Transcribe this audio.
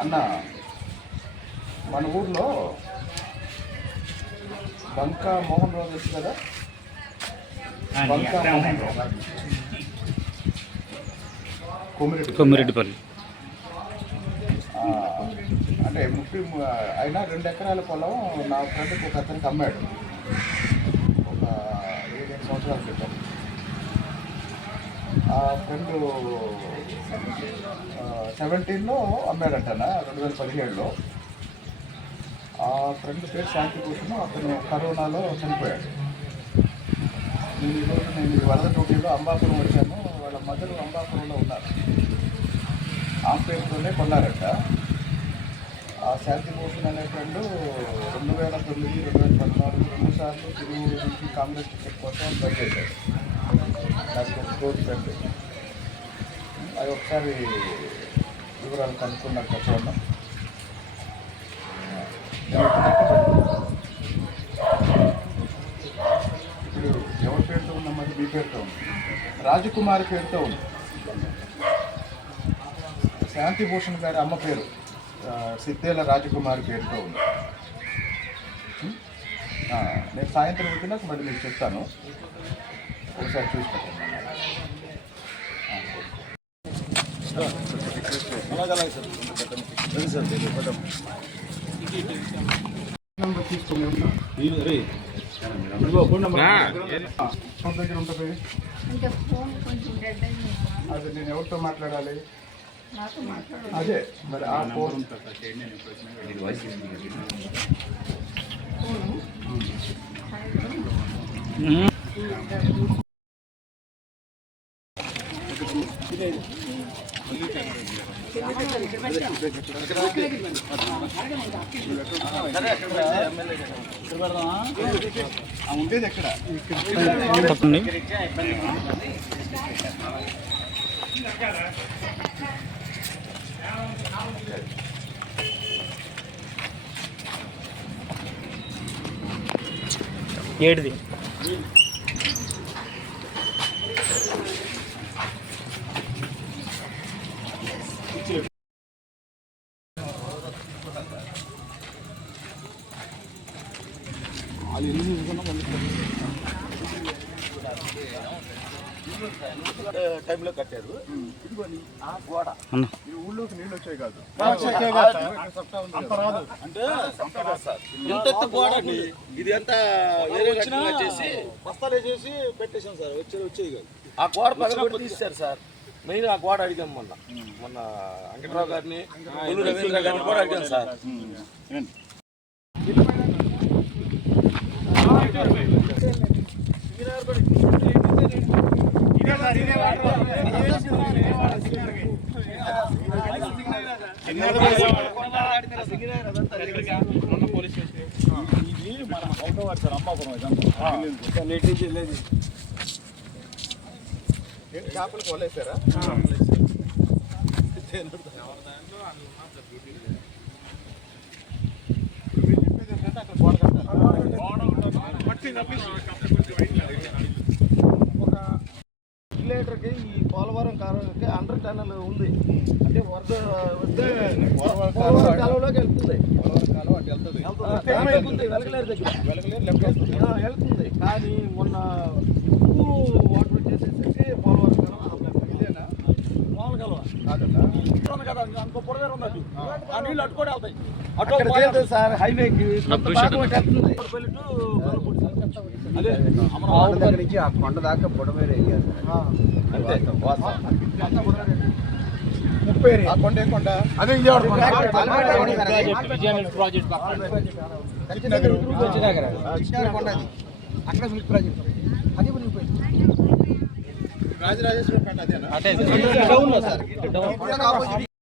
అన్న మన ఊర్లో బంకా మోహన్ రావు తెలుసు కదా? బంకా మోహన్ రావు. కొమిరెడ్డి కొమ్మిరెడ్డిపల్లి అంటే ముప్పై అయినా రెండు ఎకరాల పొలం నా ఫ్రెండ్కి ఒక అతనికి అమ్మాడు. ఒక ఏడెనిమిది సంవత్సరాల క్రితం. ఫ్రెండ్ సెవెంటీన్లో అమ్మాడంటనా రెండు వేల పదిహేడులో. ఆ ఫ్రెండ్ పేరు శాంతిభూషణ్ అతను కరోనాలో చనిపోయాడు. నేను ఈరోజు నేను ఈ వరద టోటీలో అంబాపురం వచ్చాను. వాళ్ళ మదర్ అంబాపురంలో ఉన్నారు. ఆ పేరుతోనే కొన్నారట. ఆ శాంతిభూషణ్ అనే ఫ్రెండ్ రెండు వేల తొమ్మిది రెండు వేల పద్నాలుగు రెండు సార్లు తిరుగు నుంచి కాంగ్రెస్ టికెట్ కోసం ట్రై చేశాడు నాకు ఒక అది ఒకసారి వివరాలు కనుక్కున్నాక చూడండి ఇప్పుడు ఎవరి పేరుతో ఉన్న మరి మీ పేరుతో ఉంది రాజకుమారి పేరుతో ఉంది శాంతి భూషణ్ గారి అమ్మ పేరు. సిద్ధేల రాజకుమారి పేరుతో ఉంది నేను సాయంత్రం వచ్చినాక మళ్ళీ మీకు చెప్తాను. ఒకసారి చూసి పెట్టండి ఆ, నెంబర్ తీసుకుని ఉన్నా ఫోన్ దగ్గర ఉంటుంది ఇంకా ఫోన్ కొంచెం డెడ్ అయింది సార్. అది నేను ఎవరితో మాట్లాడాలి నాతో మాట్లాడాలి అదే మరి ఆ ఫోన్ ఫోను ఉండేది ఎక్కడ తప్పండి ఏడిది. టైంలో కట్టారు. ఇదిగోని ఆ గోడ. అన్న. ఈ ఊళ్ళోకి నీళ్ళు వచ్చాయి కాదు. అంటే ఎంత ఎత్తు గోడ అండి? ఇది ఎంత వేరే రకంగా చేసి? బస్తాలు వేసేసి పెట్టేసాం సార్. వచ్చేది వచ్చేది కాదు. ఆ గోడ పగలగొట్టి సార్. మెయిన్ ఆ గోడ అడిగాం మొన్న. మొన్న వెంకట్రావు గారిని రవీంద్ర గారిని కూడా అడిగాం సార్. చేపలు కొలేసారా చెప్పేది అక్కడ గోడ కట్టాలి. ఒక కిలోమీటర్కి ఈ పోలవరం కాలువకి అండర్ టన్నల్ ఉంది. అంటే వరద వస్తే పోలవరం పోలవరం కాలువ కాలువలోకి వెళ్తుంది. వెళ్తుంది. వెళ్తుంది. వెలగలేరు దగ్గర. కానీ మొన్న ఎక్కువ వాటర్ వచ్చేసేసరికి పోలవరం కాలువ. ఇదేనా? కాలువ. కదా అంత పొడవేరు ఉంది అటు? ఆ. నీళ్ళు అటు కూడా వెళ్తాయి. అటు వెళ్తుంది సార్ హైవేకి వెళ్తుంది. అమరావతి దగ్గర నుంచి ఆ కొండ దాకా పొడవేరు అంతే ముప్పై ఆ కొండ కొండ? అదే విజయవాడ కొండ. అక్కడ మిల్క్ ప్రాజెక్ట్. అది మునిగిపోయింది రాజరాజేశ్వరి కొండ అదేనా? Down sir.